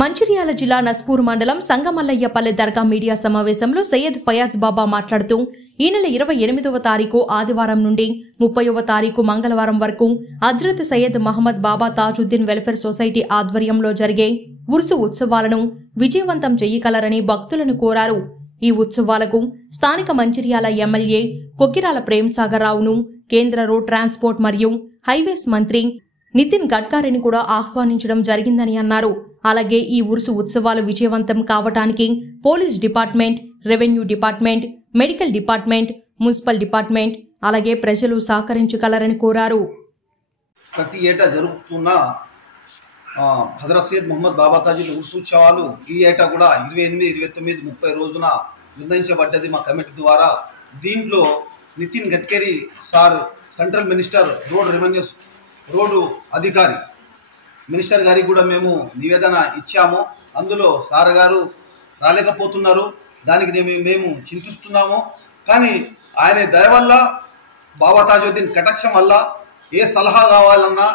మంచిర్యాల జిల్లా నస్పూర్ మండలం సంగమల్లయ్యపల్లె దర్గా మీడియా సమావేశంలో సయ్యద్ ఫయాజ్ బాబా మాట్లాడుతూ ఈ నెల 28వ తారీఖు ఆదివారం నుండి 30వ తారీఖు మంగళవారం వరకు హజ్రత్ సయ్యద్ మహమ్మద్ బాబా తాజుద్దీన్ వెల్ఫేర్ సొసైటీ ఆధ్వర్యంలో జరిగే ఉర్సు ఉత్సవాలను విజయవంతం చేయగలరని భక్తులను కోరారు. ఈ ఉత్సవాలకు స్థానిక మంచిర్యాల ఎమ్మెల్యే కొక్కిరాల ప్రేమ్సాగర్ రావును కేంద్ర రోడ్ ట్రాన్స్పోర్ట్ మరియు హైవేస్ మంత్రి నితిన్ గడ్కరీని కూడా ఆహ్వానించడం జరిగిందని అన్నారు. అలాగే ఈ ఉర్సు ఉత్సవాలు విజయవంతం కావడానికి police department, revenue department, medical department, municipal department అలాగే ప్రజలు సహకరించగలరని కోరారు. ప్రతి ఏటా జరుగుతున్న హజరత్ సయ్యద్ మహమ్మద్ బాబా తాజుద్దీన్ ఉర్సు ఉత్సవాలు ఈ ఏటా కూడా 28, 29, 30 రోజున నిర్ణయించబడ్డది మా కమిటీ ద్వారా. దీంట్లో Nitin Gadkari sir central minister road అధికారి మినిస్టర్ గారికి కూడా మేము నివేదన ఇచ్చాము. అందులో సార్ గారు రాలేకపోతున్నారు, దానికి మేము చింతిస్తున్నాము. కానీ ఆయన దయ వల్ల బాబా తాజుద్దీన్ కటాక్షం వల్ల ఏ సలహా కావాలన్నా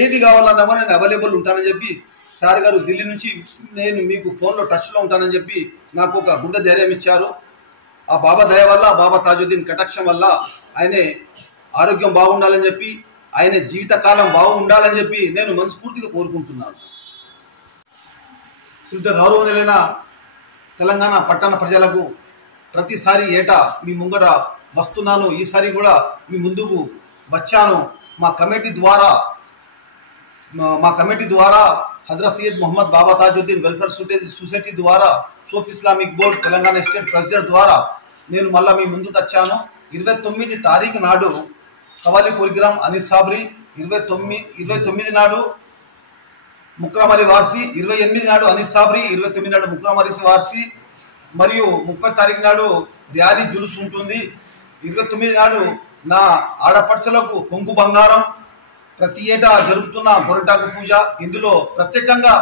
ఏది కావాలన్నా కూడా నేను అవైలబుల్ ఉంటానని చెప్పి సార్ గారు ఢిల్లీ నుంచి నేను మీకు ఫోన్లో టచ్లో ఉంటానని చెప్పి నాకు ఒక గుండె ధైర్యం ఇచ్చారు. ఆ బాబా దయ వల్ల బాబా తాజుద్దీన్ కటాక్షం వల్ల ఆయనే ఆరోగ్యం బాగుండాలని చెప్పి ఆయన జీవితకాలం బాగుండాలని చెప్పి నేను మనస్ఫూర్తిగా కోరుకుంటున్నాను. గౌరవనీయులైన తెలంగాణ పట్టణ ప్రజలకు ప్రతిసారి ఏటా మీ ముంగట వస్తున్నాను, ఈసారి కూడా మీ ముందుకు వచ్చాను. మా కమిటీ ద్వారా హజరత్ సయ్యద్ మహమ్మద్ బాబా తాజుద్దీన్ వెల్ఫేర్ సొసైటీ ద్వారా సోఫ్ Islamic board Telangana state president ద్వారా నేను మళ్ళీ మీ ముందుకు వచ్చాను. 29 తారీఖు నాడు కవాలి ప్రోగ్రాం అనిస్ సాబ్రీ, 29 నాడు ముక్రమ్ అలీ వార్సి, 28 నాడు అనిస్ సాబ్రీ, 29 నాడు ముక్రమ్ అలీ వార్సి మరియు 30 తారీఖు నాడు ర్యాలీ జులుస్ ఉంటుంది. 29 నాడు నా ఆడపడుచులకు కొంగు బంగారం ప్రతి ఏటా జరుగుతున్న బొరటాకు పూజ. ఇందులో ప్రత్యేకంగా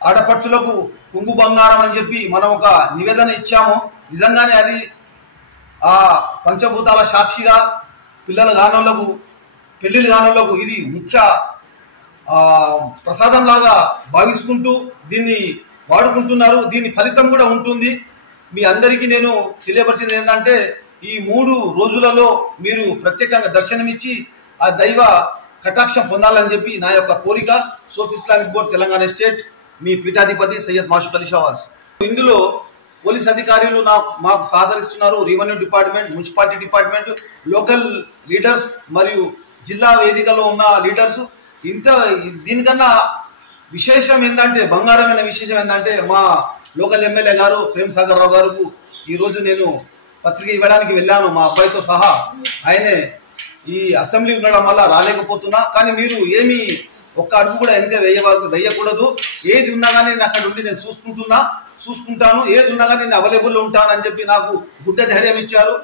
ఆడపడుచులకు కొంగు బంగారం అని చెప్పి మనం ఒక నివేదన ఇచ్చాము. నిజంగానే అది ఆ పంచభూతాల సాక్షిగా పిల్లల గానోళ్లకు, పెళ్లిళ్ళ గానోళ్లకు ఇది ముఖ్య ప్రసాదం లాగా భావిస్తుంటూ దీన్ని వాడుకుంటున్నారు. దీని ఫలితం కూడా ఉంటుంది. మీ అందరికీ నేను తెలియపరిచింది ఏంటంటే ఈ 3 రోజులలో మీరు ప్రత్యేకంగా దర్శనమిచ్చి ఆ దైవ కటాక్షం పొందాలని చెప్పి నా యొక్క కోరిక. సోఫ్ ఇస్లామిక్ బోర్డ్ తెలంగాణ స్టేట్ మీ పీఠాధిపతి సయ్యద్ మాషూద్ అలీ షా వార్సి. ఇందులో పోలీస్ అధికారులు మాకు సహకరిస్తున్నారు. Revenue department, municipality department, local leaders మరియు జిల్లా వేదికలో ఉన్న లీడర్స్. దీనికన్నా విశేషం ఏంటంటే, బంగారమైన విశేషం ఏంటంటే మా లోకల్ ఎమ్మెల్యే గారు ప్రేమ్సాగర్ రావు గారు ఈరోజు నేను పత్రిక ఇవ్వడానికి వెళ్ళాను మా అబ్బాయితో సహా. ఆయనే ఈ అసెంబ్లీ ఉండడం వల్ల రాలేకపోతున్నా, కానీ మీరు ఏమీ ఒక్క అడుగు కూడా వెనక వేయకూడదు. ఏది ఉన్నా కానీ నేను అక్కడ ఉండి నేను చూసుకుంటాను, ఏది ఉన్నా కానీ నేను అవైలబుల్లో ఉంటాను అని చెప్పి నాకు గుడ్డ ధైర్యం ఇచ్చారు.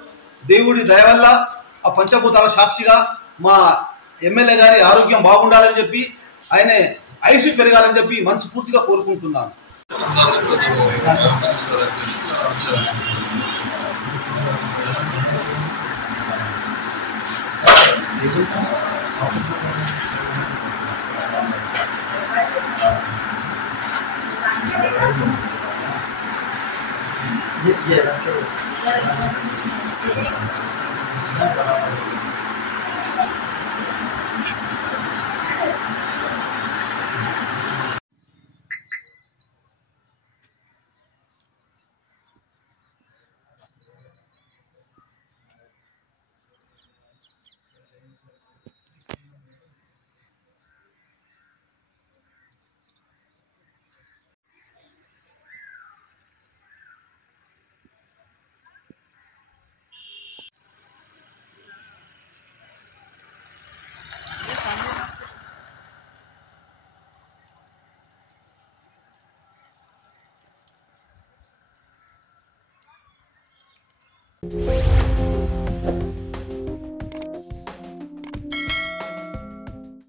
దేవుడి దయ వల్ల ఆ పంచభూతాల సాక్షిగా మా ఎమ్మెల్యే గారి ఆరోగ్యం బాగుండాలని చెప్పి ఆయనే ఐసు పెరగాలని చెప్పి మనస్ఫూర్తిగా కోరుకుంటున్నాను. you